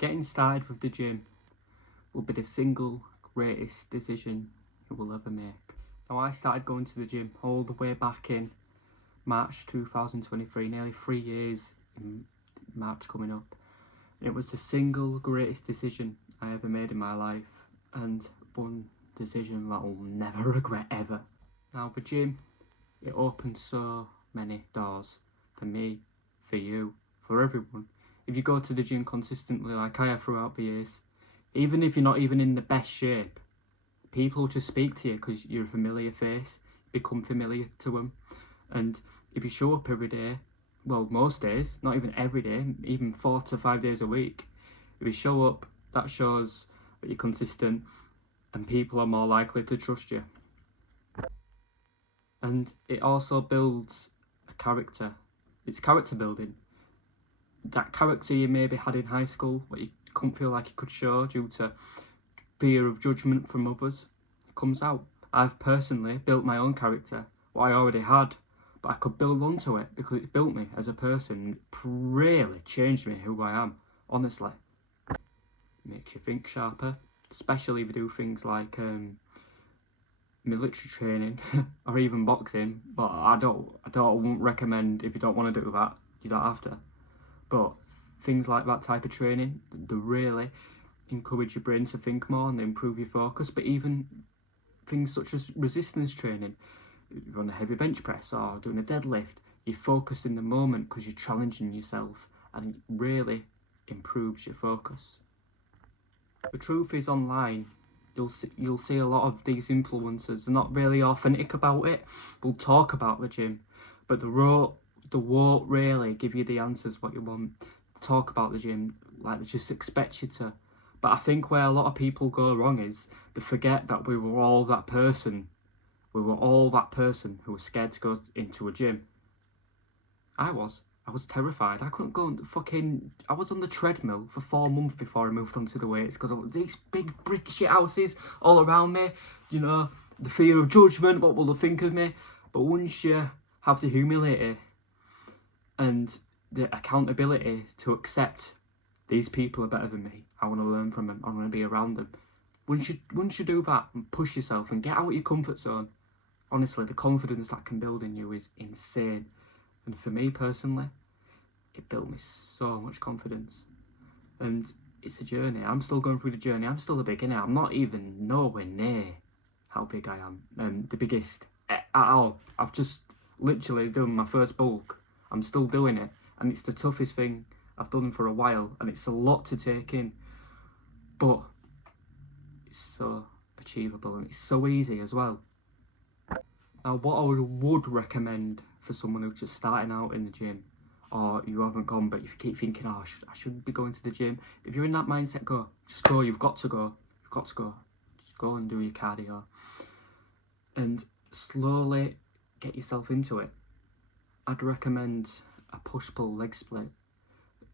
Getting started with the gym will be the single greatest decision you will ever make. Now, I started going to the gym all the way back in March 2023, nearly 3 years in March coming up. It was the single greatest decision I ever made in my life, and one decision that I'll never regret ever. Now, the gym, it opens so many doors for me, for you, for everyone. If you go to the gym consistently like I have throughout the years, even if you're not even in the best shape, people just speak to you because you're a familiar face, become familiar to them. And if you show up every day, well, most days, not even every day, even 4 to 5 days a week, if you show up, that shows that you're consistent and people are more likely to trust you. And it also builds a character. It's character building. That character you maybe had in high school, but you couldn't feel like you could show due to fear of judgment from others, comes out. I've personally built my own character, what I already had, but I could build onto it because it's built me as a person. It really changed me who I am, honestly. It makes you think sharper, especially if you do things like military training or even boxing. But I wouldn't recommend, if you don't want to do that, you don't have to. But things like that type of training, they really encourage your brain to think more and they improve your focus. But even things such as resistance training, you run a heavy bench press or doing a deadlift, you're focused in the moment because you're challenging yourself, and it really improves your focus. The truth is, online, you'll see a lot of these influencers are not really authentic about it. We'll talk about the gym, but they won't really give you the answers what you want. Talk about the gym like they just expect you to. But I think where a lot of people go wrong is they forget that we were all that person. We were all that person who was scared to go into a gym. I was terrified. I couldn't go I was on the treadmill for 4 months before I moved onto the weights because of these big brick shit houses all around me. You know, the fear of judgment, what will they think of me? But once you have the humility and the accountability to accept these people are better than me, I want to learn from them, I want to be around them. Once you do that and push yourself and get out of your comfort zone, honestly, the confidence that can build in you is insane. And for me personally, it built me so much confidence. And it's a journey. I'm still going through the journey. I'm still a beginner. I'm not even nowhere near how big I am. The biggest at all. I've just literally done my first bulk. I'm still doing it. And it's the toughest thing I've done for a while. And it's a lot to take in. But it's so achievable and it's so easy as well. Now, what I would recommend for someone who's just starting out in the gym, or you haven't gone but you keep thinking, oh, I should be going to the gym. If you're in that mindset, go. Just go. You've got to go. You've got to go. Just go and do your cardio. And slowly get yourself into it. I'd recommend a push-pull leg split.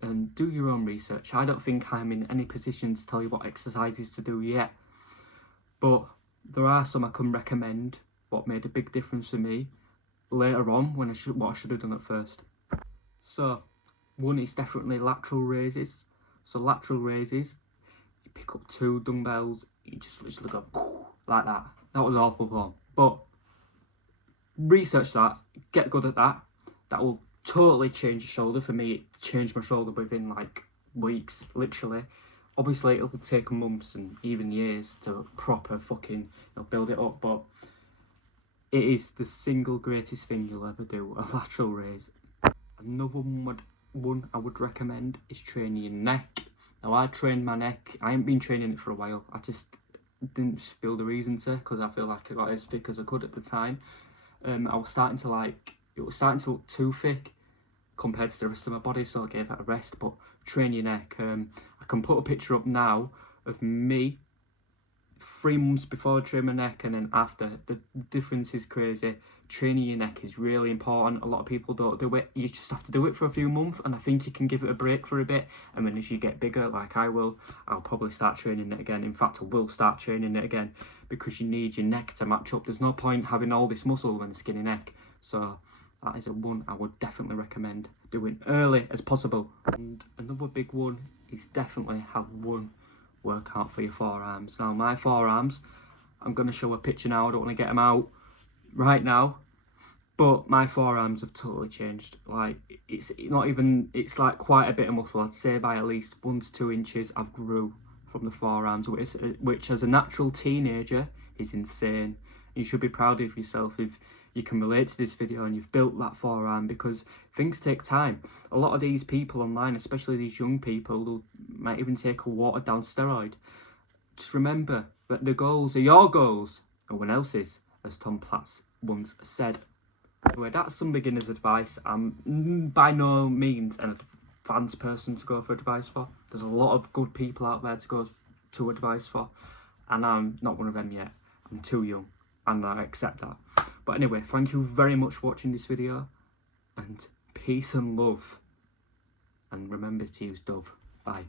And do your own research. I don't think I'm in any position to tell you what exercises to do yet. But there are some I can recommend what made a big difference for me later on when what I should have done at first. So, one is definitely lateral raises. So lateral raises, you pick up 2 dumbbells, you just literally go like that. That was awful form. But research that, get good at that. That will totally change your shoulder. For me, it changed my shoulder within like weeks, literally. Obviously, it'll take months and even years to proper build it up, but it is the single greatest thing you'll ever do, a lateral raise. Another one I would recommend is training your neck. Now, I trained my neck. I haven't been training it for a while. I just didn't feel the reason to, because I feel like I got as thick as I could at the time. It was starting to look too thick compared to the rest of my body, so I gave it a rest. But train your neck. I can put a picture up now of me 3 months before I train my neck and then after. The difference is crazy. Training your neck is really important. A lot of people don't do it. You just have to do it for a few months, and I think you can give it a break for a bit, and then as you get bigger, like I will, I'll probably start training it again. In fact, I will start training it again, because you need your neck to match up. There's no point having all this muscle and a skinny neck. So that is a one I would definitely recommend doing early as possible. And another big one is definitely have one workout for your forearms. Now my forearms, I'm going to show a picture now, I don't want to get them out right now, but my forearms have totally changed. Like, it's not even, it's like quite a bit of muscle. I'd say by at least 1 to 2 inches I've grew from the forearms, which as a natural teenager is insane. You should be proud of yourself if you can relate to this video and you've built that forearm, because things take time. A lot of these people online, especially these young people, who might even take a watered down steroid. Just remember that the goals are your goals, no one else's, as Tom Platz once said. Anyway, that's some beginner's advice. I'm by no means an advanced person to go for advice for. There's a lot of good people out there to go to advice for, and I'm not one of them yet. I'm too young, and I accept that. But anyway, thank you very much for watching this video, and peace and love, and remember to use Dove. Bye.